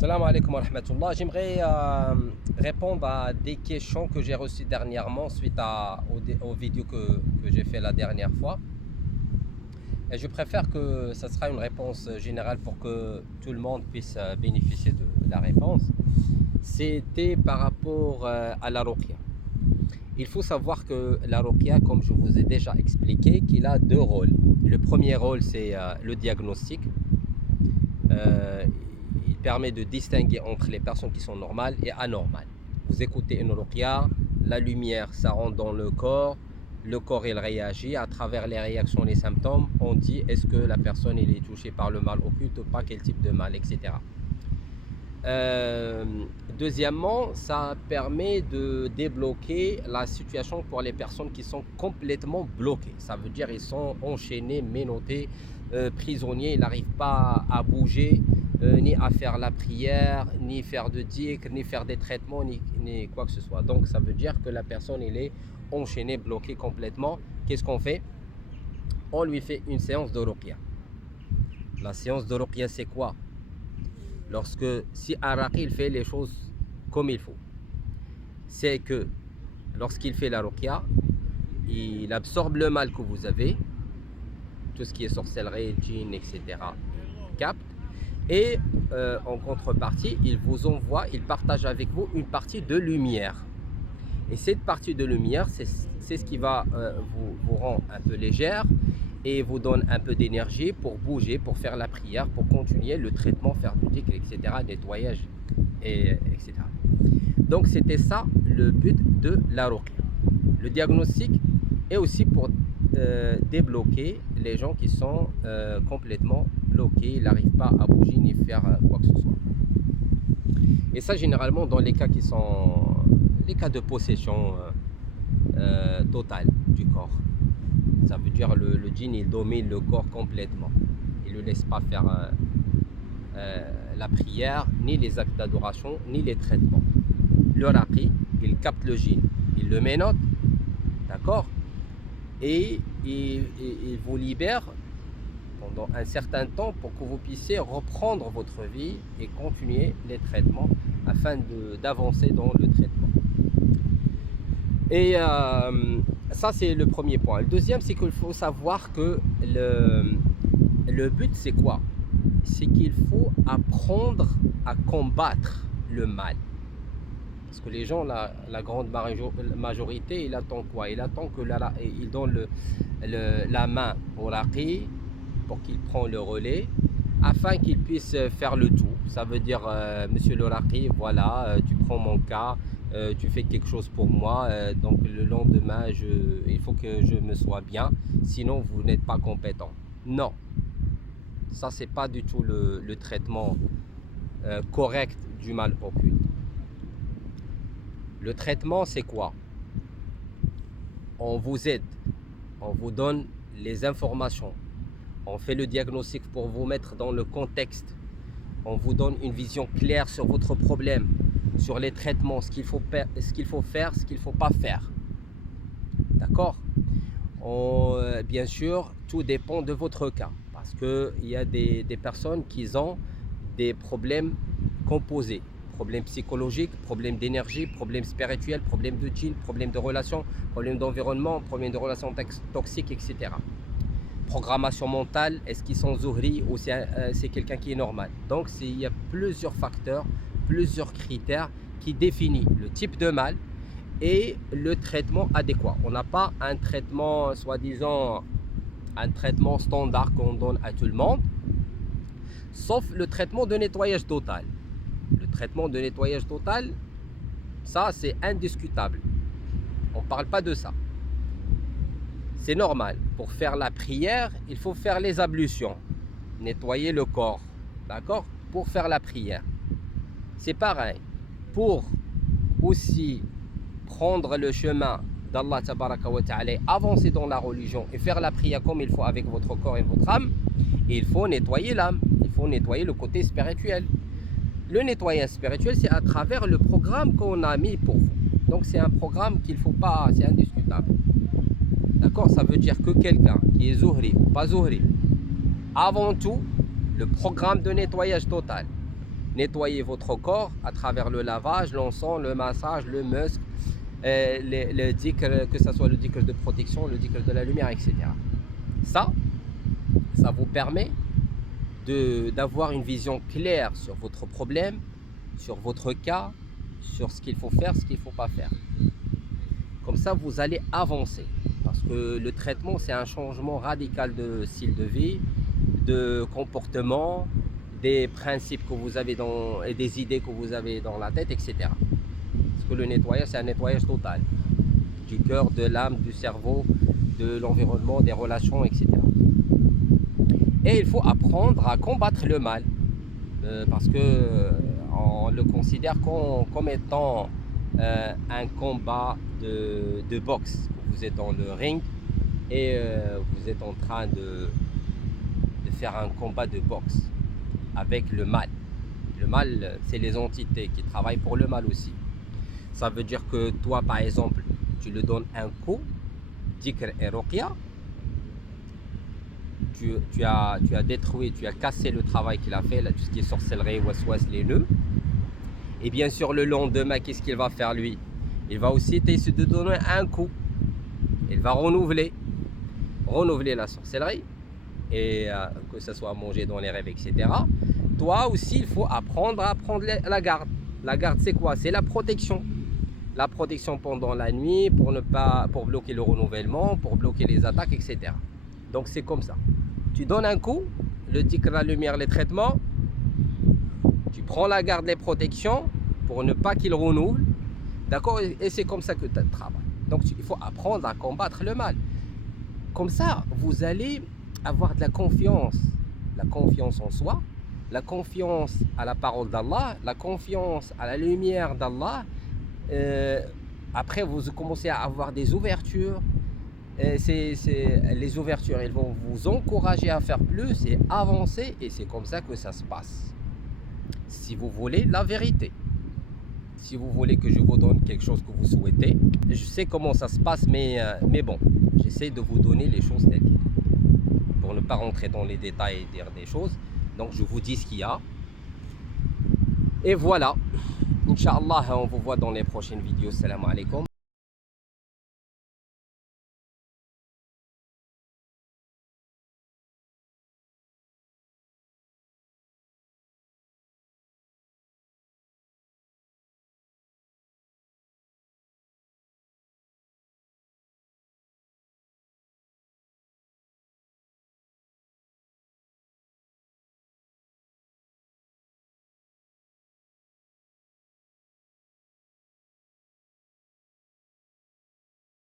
Salam alaikum wa rahmatullah. J'aimerais répondre à des questions que j'ai reçues dernièrement suite aux vidéos que j'ai fait la dernière fois. Et je préfère que ça sera une réponse générale pour que tout le monde puisse bénéficier de la réponse. C'était par rapport à la ruqya. Il faut savoir que la ruqya, comme je vous ai déjà expliqué, qu'il a deux rôles. Le premier rôle, c'est le diagnostic. Il permet de distinguer entre les personnes qui sont normales et anormales. Vous écoutez une ruqya, la lumière, ça rentre dans le corps il réagit, à travers les réactions, les symptômes, on dit est-ce que la personne elle est touchée par le mal occulte ou pas, quel type de mal, etc. Deuxièmement, ça permet de débloquer la situation pour les personnes qui sont complètement bloquées. Ça veut dire qu'ils sont enchaînés, menottés, prisonniers, ils n'arrivent pas à bouger, ni à faire la prière, ni faire de dhikr, ni faire des traitements, ni quoi que ce soit. Donc ça veut dire que la personne elle est enchaînée, bloquée complètement. Qu'est-ce qu'on fait? On lui fait une séance de ruqya. La séance de ruqya, c'est quoi? Si un raqi il fait les choses comme il faut, c'est que lorsqu'il fait la ruqya, il absorbe le mal que vous avez, tout ce qui est sorcellerie, djinn, etc. Il capte, et en contrepartie, il vous envoie, il partage avec vous une partie de lumière. Et cette partie de lumière, c'est ce qui va vous rendre un peu légère et vous donne un peu d'énergie pour bouger, pour faire la prière, pour continuer le traitement, faire du dhikr, etc., nettoyage, etc. Donc c'était ça le but de la ruqya. Le diagnostic est aussi pour débloquer les gens qui sont complètement bloqués, ils n'arrivent pas à bouger ni faire quoi que ce soit. Et ça généralement dans les cas qui sont les cas de possession totale du corps. Ça veut dire le djinn il domine le corps complètement. Il ne le laisse pas faire la prière, ni les actes d'adoration, ni les traitements. Le raqi, il capte le djinn, il le ménote, d'accord, et il vous libère pendant un certain temps pour que vous puissiez reprendre votre vie et continuer les traitements afin d'avancer dans le traitement. Et ça c'est le premier point. Le deuxième, c'est qu'il faut savoir que le but c'est quoi? C'est qu'il faut apprendre à combattre le mal. Parce que les gens, la grande majorité, il attend quoi? Il attend que il donne la main au raqi pour qu'il prenne le relais afin qu'il puisse faire le tout. Ça veut dire, monsieur le raqi, voilà, tu prends mon cas, tu fais quelque chose pour moi, donc le lendemain, il faut que je me sois bien, sinon vous n'êtes pas compétent. Non, ça c'est pas du tout le traitement correct du mal occulte. Le traitement c'est quoi? On vous aide, on vous donne les informations, on fait le diagnostic pour vous mettre dans le contexte, on vous donne une vision claire sur votre problème, sur les traitements, ce qu'il faut faire, ce qu'il ne faut pas faire. D'accord? Bien sûr, tout dépend de votre cas. Parce qu'il y a des personnes qui ont des problèmes composés. Problèmes psychologiques, problèmes d'énergie, problèmes spirituels, problèmes de djinn, problèmes de relations, problèmes d'environnement, problèmes de relations toxiques, etc. Programmation mentale, est-ce qu'ils sont zuhri ou c'est quelqu'un qui est normal? Donc il y a plusieurs facteurs, plusieurs critères qui définissent le type de mal et le traitement adéquat. On n'a pas un traitement, soi-disant, un traitement standard qu'on donne à tout le monde, sauf le traitement de nettoyage total. Le traitement de nettoyage total, ça c'est indiscutable. On ne parle pas de ça. C'est normal. Pour faire la prière, il faut faire les ablutions, nettoyer le corps, d'accord? Pour faire la prière. C'est pareil. Pour aussi prendre le chemin d'Allah Tabaraka wa Ta'ala, avancer dans la religion et faire la prière comme il faut avec votre corps et votre âme, il faut nettoyer l'âme, il faut nettoyer le côté spirituel. Le nettoyage spirituel, c'est à travers le programme qu'on a mis pour vous. Donc c'est un programme qu'il ne faut pas, c'est indiscutable. D'accord? Ça veut dire que quelqu'un qui est zuhri ou pas zuhri, avant tout, le programme de nettoyage total, nettoyer votre corps à travers le lavage, l'encens, le massage, le musc, le dhikr, que ce soit le dhikr de protection, le dhikr de la lumière, etc. Ça vous permet d'avoir une vision claire sur votre problème, sur votre cas, sur ce qu'il faut faire, ce qu'il ne faut pas faire. Comme ça, vous allez avancer. Parce que le traitement, c'est un changement radical de style de vie, de comportement, des principes que vous avez et des idées que vous avez dans la tête, etc. Parce que le nettoyage, c'est un nettoyage total. Du cœur, de l'âme, du cerveau, de l'environnement, des relations, etc. Et il faut apprendre à combattre le mal. Parce que on le considère comme étant un combat de boxe. Vous êtes dans le ring et vous êtes en train de faire un combat de boxe avec le mal. Le mal, c'est les entités qui travaillent pour le mal aussi. Ça veut dire que toi, par exemple, tu le donnes un coup, dhikr et ruqya, tu as détruit, tu as cassé le travail qu'il a fait, là, tout ce qui est sorcellerie, waswas, les nœuds. Et bien sûr, le lendemain, qu'est-ce qu'il va faire lui? Il va aussi essayer de donner un coup. Il va renouveler la sorcellerie, et que ce soit manger dans les rêves, etc. Toi aussi, il faut apprendre à prendre la garde. La garde, c'est quoi? C'est la protection. La protection pendant la nuit, pour bloquer le renouvellement, pour bloquer les attaques, etc. Donc c'est comme ça. Tu donnes un coup, le dhikr, la lumière, les traitements, tu prends la garde, les protections, pour ne pas qu'il renouvelle. D'accord? Et c'est comme ça que tu travailles. Donc il faut apprendre à combattre le mal. Comme ça, vous allez avoir de la confiance en soi, la confiance à la parole d'Allah, la confiance à la lumière d'Allah. Après, vous commencez à avoir des ouvertures. Les ouvertures, elles vont vous encourager à faire plus et avancer, et c'est comme ça que ça se passe. Si vous voulez la vérité, si vous voulez que je vous donne quelque chose que vous souhaitez, je sais comment ça se passe, mais bon, j'essaie de vous donner les choses telles quelles, pour ne pas rentrer dans les détails et dire des choses. Donc je vous dis ce qu'il y a. Et voilà. Inch'Allah, on vous voit dans les prochaines vidéos. Salam alaikum.